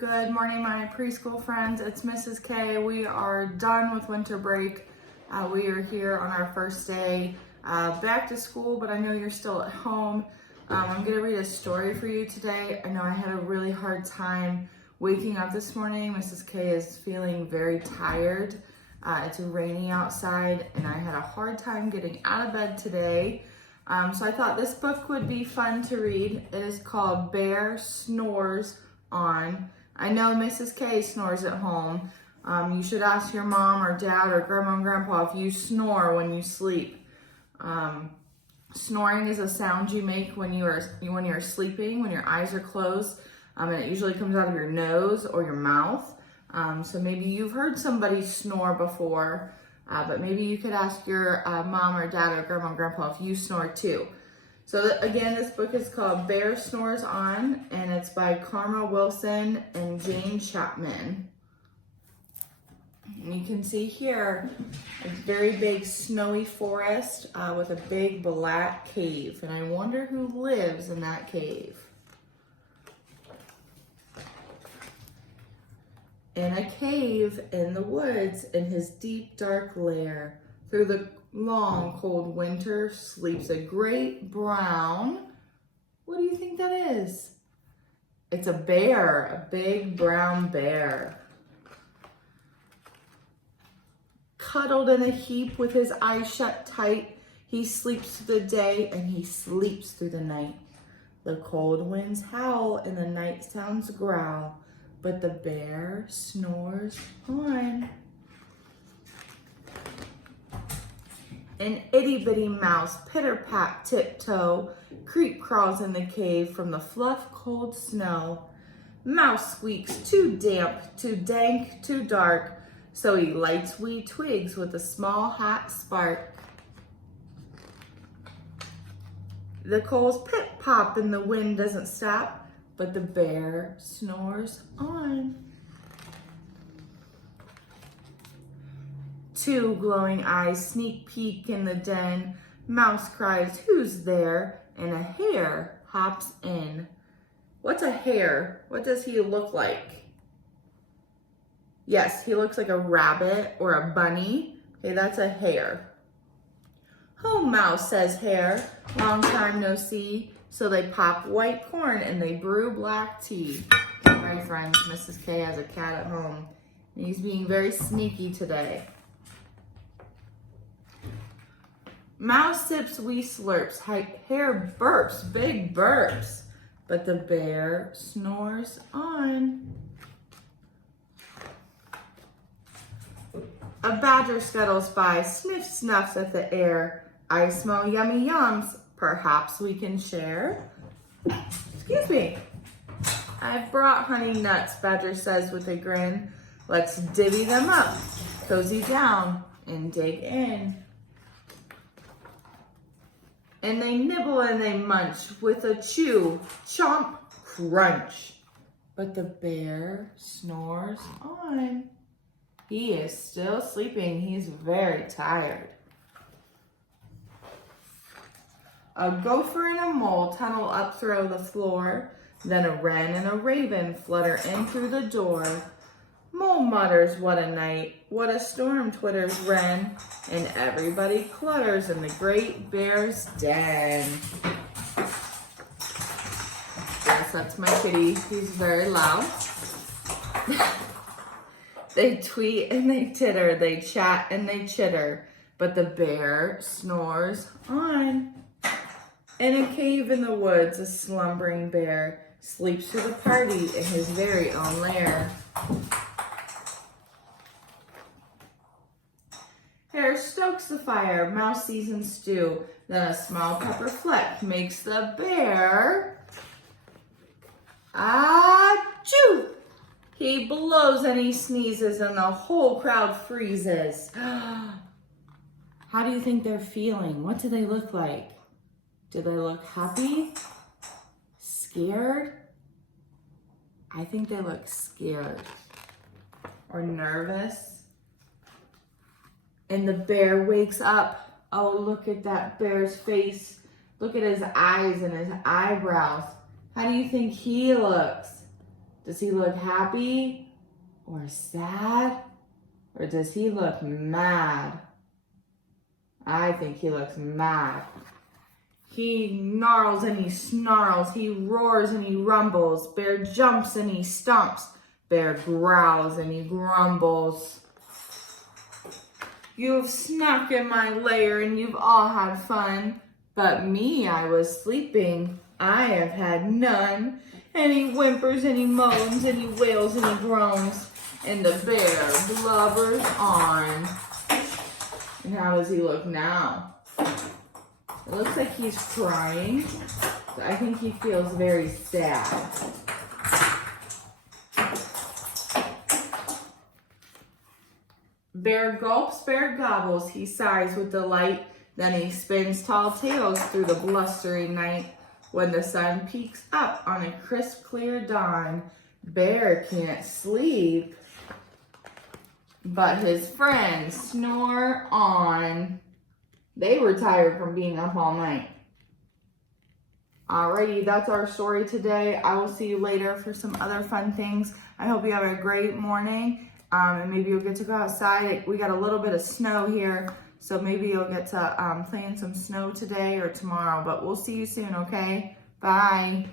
Good morning, my preschool friends. It's Mrs. K. We are done with winter break. We are here on our first day back to school, but I know you're still at home. I'm going to read a story for you today. I know I had a really hard time waking up this morning. Mrs. K is feeling very tired. It's rainy outside, and I had a hard time getting out of bed today. So I thought this book would be fun to read. It is called Bear Snores On. I know Mrs. K snores at home. You should ask your mom or dad or grandma and grandpa if you snore when you sleep. Snoring is a sound you make when you're sleeping, when your eyes are closed, and it usually comes out of your nose or your mouth. So maybe you've heard somebody snore before, but maybe you could ask your mom or dad or grandma and grandpa if you snore too. So again, this book is called Bear Snores On, and it's by Karma Wilson and Jane Chapman. And you can see here a very big snowy forest with a big black cave, and I wonder who lives in that cave. In a cave in the woods, in his deep dark lair, through the long cold winter sleeps a great brown, what do you think that is? It's a bear, a big brown bear. Cuddled in a heap with his eyes shut tight, he sleeps through the day and he sleeps through the night. The cold winds howl and the night sounds growl, but the bear snores on. An itty-bitty mouse, pitter-pat, tiptoe, creep crawls in the cave from the fluff cold snow. Mouse squeaks, too damp, too dank, too dark, so he lights wee twigs with a small hot spark. The coals pip-pop and the wind doesn't stop, but the bear snores on. Two glowing eyes sneak peek in the den. Mouse cries, "Who's there?" And a hare hops in. What's a hare? What does he look like? Yes, he looks like a rabbit or a bunny. Okay, that's a hare. "Ho, Mouse," says Hare. "Long time no see." So they pop white corn and they brew black tea. My friends, Mrs. K has a cat at home, and he's being very sneaky today. Mouse sips wee slurps, Hare burps, big burps, but the bear snores on. A badger scuttles by, sniffs, snuffs at the air. "I smell yummy yums, perhaps we can share." Excuse me. "I've brought honey nuts," Badger says with a grin. "Let's divvy them up, cozy down, and dig in." And they nibble and they munch with a chew, chomp, crunch. But the bear snores on. He is still sleeping. He's very tired. A gopher and a mole tunnel up through the floor. Then a wren and a raven flutter in through the door. Mole mutters, "What a night, what a storm," twitters wren, and everybody clutters in the great bear's den. Yes, that's my kitty. He's very loud. They tweet and they titter, they chat and they chitter, but the bear snores on. In a cave in the woods, a slumbering bear sleeps through the party in his very own lair. Hare stokes the fire, Mouse seasons stew, then a small pepper fleck makes the bear achoo! He blows and he sneezes and the whole crowd freezes. How do you think they're feeling? What do they look like? Do they look happy? Scared? I think they look scared or nervous. And the bear wakes up. Oh, look at that bear's face. Look at his eyes and his eyebrows. How do you think he looks? Does he look happy or sad? Or does he look mad? I think he looks mad. He gnarls and he snarls. He roars and he rumbles. Bear jumps and he stomps. Bear growls and he grumbles. You've snuck in my lair and you've all had fun. But me, I was sleeping. I have had none. And he whimpers and he moans and he wails and he groans. And the bear blubbers on. And how does he look now? It looks like he's crying. So I think he feels very sad. Bear gulps, bear gobbles, he sighs with delight. Then he spins tall tales through the blustery night. When the sun peeks up on a crisp, clear dawn, Bear can't sleep, but his friends snore on. They were tired from being up all night. Alrighty, that's our story today. I will see you later for some other fun things. I hope you have a great morning, and maybe you'll get to go outside. We got a little bit of snow here, so maybe you'll get to play in some snow today or tomorrow, but we'll see you soon, okay? Bye.